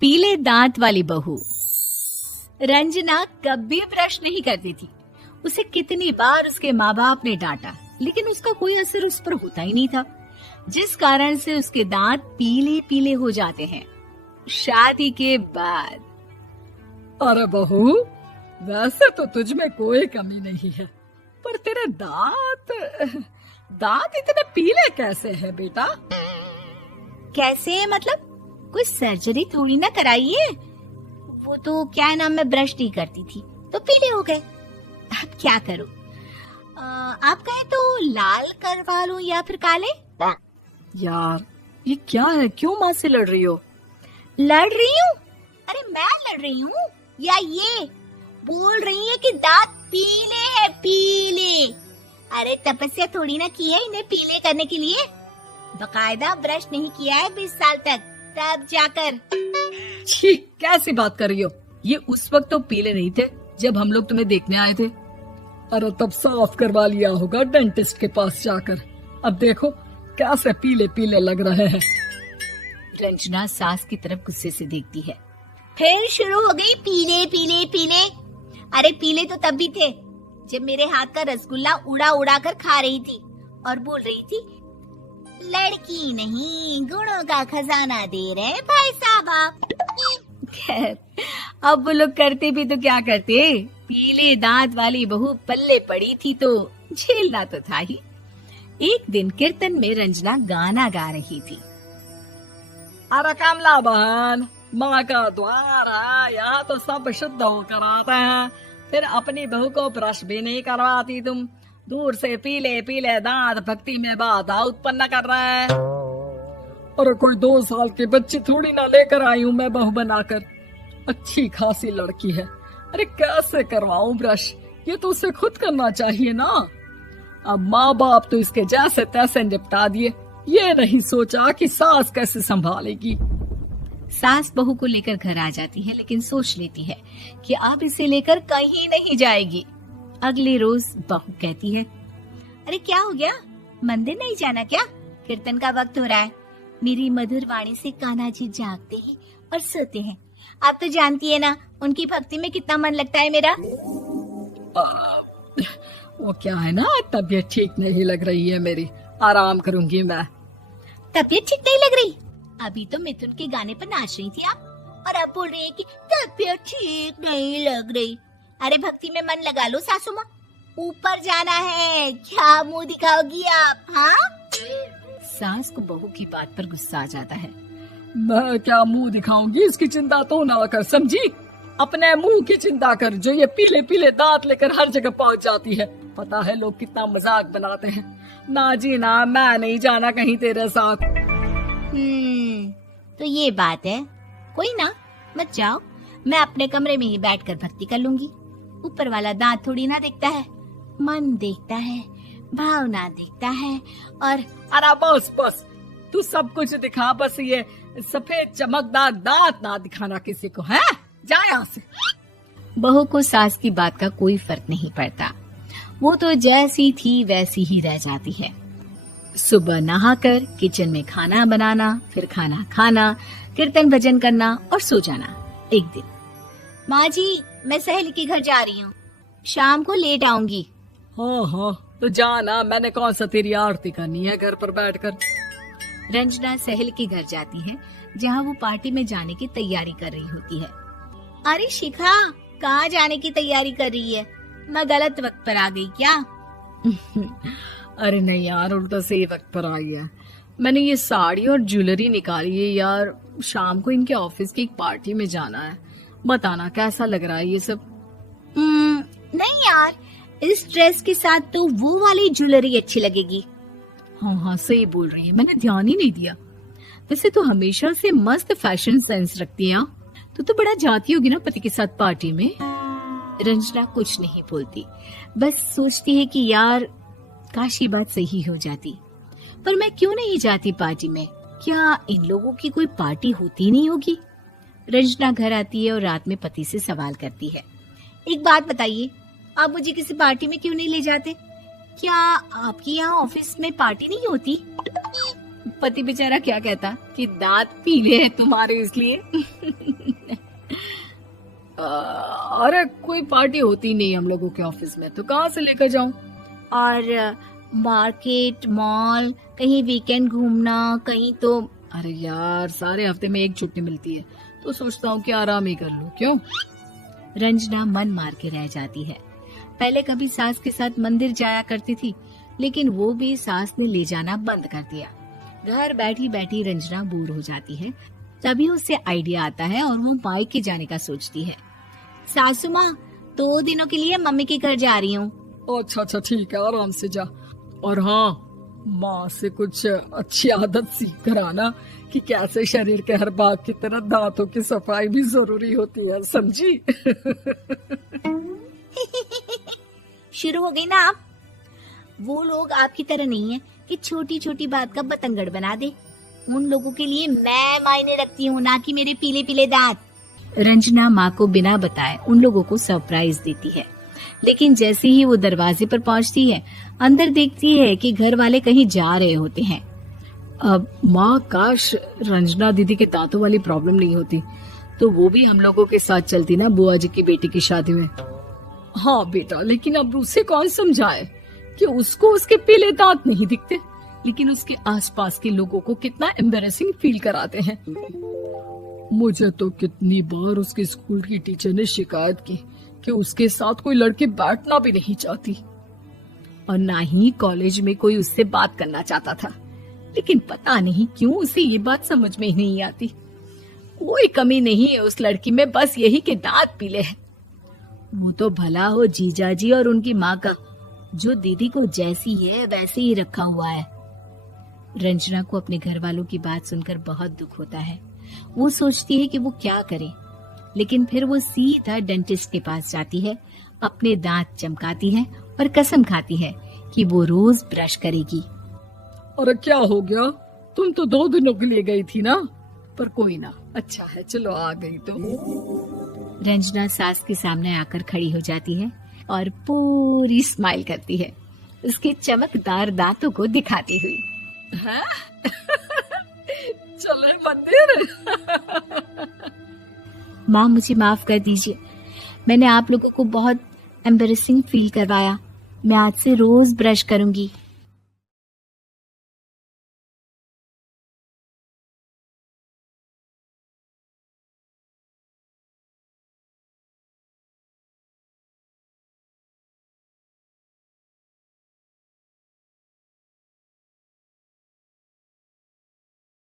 पीले दांत वाली बहू। रंजना कभी ब्रश नहीं करती थी। उसे कितनी बार उसके माँ बाप ने डांटा, लेकिन उसका कोई असर उस पर होता ही नहीं था, जिस कारण से उसके दांत पीले पीले हो जाते हैं। शादी के बाद अरे बहू, वैसे तो तुझ में कोई कमी नहीं है, पर तेरे दांत इतने पीले कैसे हैं बेटा? कैसे मतलब? कोई सर्जरी थोड़ी ना कराई है। वो तो क्या है ना, मैं ब्रश नहीं करती थी तो पीले हो गए। अब क्या करूं? आप कहें तो लाल करवा लूं या फिर काले? यार ये क्या है, क्यों माँ से लड़ रही हो? लड़ रही हूँ? अरे मैं लड़ रही हूँ या ये बोल रही है कि दांत पीले हैं, पीले। अरे तपस्या थोड़ी ना की है इन्हें पीले करने के लिए। बकायदा ब्रश नहीं किया है 20 साल तक, तब जाकर। छी, कैसी बात कर रही हो? ये उस वक्त तो पीले नहीं थे जब हम लोग तुम्हें देखने आए थे। अरे तब साफ करवा लिया होगा डेंटिस्ट के पास जाकर। अब देखो कैसे पीले पीले लग रहे हैं। रंजना सास की तरफ गुस्से से देखती है। फिर शुरू हो गई पीले पीले पीले। अरे पीले तो तब भी थे जब मेरे हाथ का रसगुल्ला उड़ा उड़ा कर खा रही थी और बोल रही थी, लड़की नहीं गुणों का खजाना दे रहे भाई साहब आप। खैर, अब वो लोग करते भी तो क्या करते, पीले दांत वाली बहू पल्ले पड़ी थी तो झेलना तो था ही। एक दिन कीर्तन में रंजना गाना गा रही थी। अरे कमला बहन, माँ का द्वार है, यहाँ तो सब शुद्ध होकर आते हैं, फिर अपनी बहू को ब्रश भी नहीं करवाती तुम। दूर से पीले पीले दांत भक्ति में बाधा उत्पन्न कर रहे हैं। अरे कोई 2 साल की बच्ची थोड़ी ना लेकर आई हूँ मैं बहू बनाकर। अच्छी खासी लड़की है, अरे कैसे करवाऊं ब्रश? ये तो उसे खुद करना चाहिए ना। अब माँ बाप तो इसके जैसे तैसे निपटा दिए, ये नहीं सोचा कि सास कैसे संभालेगी। सास बहू को लेकर घर आ जाती है, लेकिन सोच लेती है कि अब इसे लेकर कहीं नहीं जाएगी। अगले रोज बहू कहती है, अरे क्या हो गया, मंदिर नहीं जाना क्या? कीर्तन का वक्त हो रहा है। मेरी मधुर वाणी से कान्हा जी जागते हैं और सोते हैं। आप तो जानती है ना उनकी भक्ति में कितना मन लगता है मेरा। वो क्या है ना, तबीयत ठीक नहीं लग रही है मेरी, आराम करूंगी मैं। तबीयत ठीक नहीं लग रही? अभी तो मिथुन के गाने पर नाच रही थी आप, और अब बोल रही है कि तबीयत ठीक नहीं लग रही। अरे भक्ति में मन लगा लो सासू माँ, ऊपर जाना है, क्या मुंह दिखाओगी आप? हाँ? सास को बहू की बात पर गुस्सा आ जाता है। मैं क्या मुंह दिखाऊंगी, इसकी चिंता तो ना कर, समझी? अपने मुंह की चिंता कर, जो ये पीले पीले दांत लेकर हर जगह पहुंच जाती है। पता है लोग कितना मजाक बनाते हैं। ना जी ना, मैं नहीं जाना कहीं तेरे साथ। तो ये बात है, कोई ना, मत जाओ, मैं अपने कमरे में ही बैठकर भक्ति कर लूंगी। ऊपर वाला दांत थोड़ी ना देखता है, मन देखता है, भावना देखता है। और अरे बस बस, तू सब कुछ दिखा, बस ये सफेद चमकदार दांत ना दिखाना किसी को, है? जा यहाँ से। बहू को सास की बात का कोई फर्क नहीं पड़ता, वो तो जैसी थी वैसी ही रह जाती है। सुबह नहाकर किचन में खाना बनाना, फिर खाना खाना, कीर्तन भजन करना और सो जाना। एक दिन, माँ जी मैं सहेली के घर जा रही हूँ, शाम को लेट आऊंगी। हाँ हाँ तो जाना, मैंने कौन सा तेरी आरती करनी है घर पर बैठकर। रंजना सहेली के घर जाती है, जहाँ वो पार्टी में जाने की तैयारी कर रही होती है। अरे शिखा, कहाँ जाने की तैयारी कर रही है? मैं गलत वक्त पर आ गई क्या? अरे नहीं यार, उल्टा सही वक्त पर आई है। मैंने ये साड़ी और ज्वेलरी निकाली है यार, शाम को इनके ऑफिस की एक पार्टी में जाना है। बताना कैसा लग रहा है ये सब? नहीं यार, इस ड्रेस के साथ तो वो वाली ज्वेलरी अच्छी लगेगी। हाँ हाँ सही बोल रही है, मैंने ध्यान ही नहीं दिया। वैसे तो हमेशा से मस्त फैशन सेंस रखती है। तो बड़ा जाती होगी ना पति के साथ पार्टी में। रंजना कुछ नहीं बोलती, बस सोचती है कि यार काश ये बात सही हो जाती, पर मैं क्यों नहीं जाती पार्टी में? क्या इन लोगों की कोई पार्टी होती नहीं होगी? रंजना घर आती है और रात में पति से सवाल करती है, एक बात बताइए, आप मुझे किसी पार्टी में क्यों नहीं ले जाते? क्या आपकी यहाँ ऑफिस में पार्टी नहीं होती? पति बेचारा क्या कहता कि दांत पीले हैं तुम्हारे इसलिए। अरे कोई पार्टी होती नहीं हम लोगों के ऑफिस में, तो कहाँ से लेकर जाऊं? और मार्केट, मॉल, कहीं वीकेंड घूमना, कहीं तो। अरे यार, सारे हफ्ते में एक छुट्टी मिलती है, तो सोचता हूँ कि आराम ही कर लूं। क्यों? रंजना मन मार के रह जाती है। पहले कभी सास के साथ मंदिर जाया करती थी, लेकिन वो भी सास ने ले जाना बंद कर दिया। घर बैठी बैठी रंजना बोर हो जाती है। तभी उसे आइडिया आता है और वो मायके जाने का सोचती है। सासू माँ, 2 दिनों के लिए मम्मी के घर जा रही हूँ। अच्छा अच्छा, ठीक है, आराम से जा। और हाँ, माँ से कुछ अच्छी आदत सीख कर आना कि कैसे शरीर के हर भाग की तरह दांतों की सफाई भी जरूरी होती है, समझी? शुरू हो गई ना आप। वो लोग आपकी तरह नहीं है कि छोटी छोटी बात का बतंगड़ बना दे। उन लोगों के लिए मैं मायने रखती हूँ, ना कि मेरे पीले पीले दांत। रंजना माँ को बिना बताए उन लोगों को सरप्राइज देती है, लेकिन जैसे ही वो दरवाजे पर पहुंचती है, अंदर देखती है कि घर वाले कहीं जा रहे होते हैं। अब माँ, काश रंजना दीदी के दांतों वाली प्रॉब्लम नहीं होती, तो वो भी हम लोगों के साथ चलती ना बुआ जी की बेटी की शादी में। हाँ बेटा, लेकिन अब उसे कौन समझाए कि उसको उसके पीले दांत नहीं दिखते, लेकिन उसके आसपास के लोगों को कितना एम्बैरेसिंग फील कराते हैं। मुझे तो कितनी बार उसके स्कूल की टीचर ने शिकायत की कि उसके साथ कोई लड़की बैठना भी नहीं चाहती, और ना ही कॉलेज में कोई उससे बात करना चाहता था। लेकिन पता नहीं क्यों उसे ये बात समझ में ही नहीं आती। कोई कमी नहीं है उस लड़की में, बस यही कि दांत पीले हैं। वो तो भला हो जीजा जी और उनकी माँ का, जो दीदी को जैसी है वैसे ही रखा हुआ है। रंजना को अपने घर वालों की बात सुनकर बहुत दुख होता है। वो सोचती है कि वो क्या करे, लेकिन फिर वो सीधा डेंटिस्ट के पास जाती है, अपने दांत चमकाती है और कसम खाती है कि वो रोज ब्रश करेगी। अरे क्या हो गया? तुम तो 2 दिनों के लिए गई थी ना? पर कोई ना, अच्छा है, चलो आ गई तो। रंजना सास के सामने आकर खड़ी हो जाती है और पूरी स्माइल करती है, उसके चमकदार दांतों को दिखाती हुई। हैं? चले मंदिर? माँ, मुझे माफ कर दीजिए, मैंने आप लोगों को बहुत एम्बैरेसिंग फील करवाया। मैं आज से रोज ब्रश करूंगी।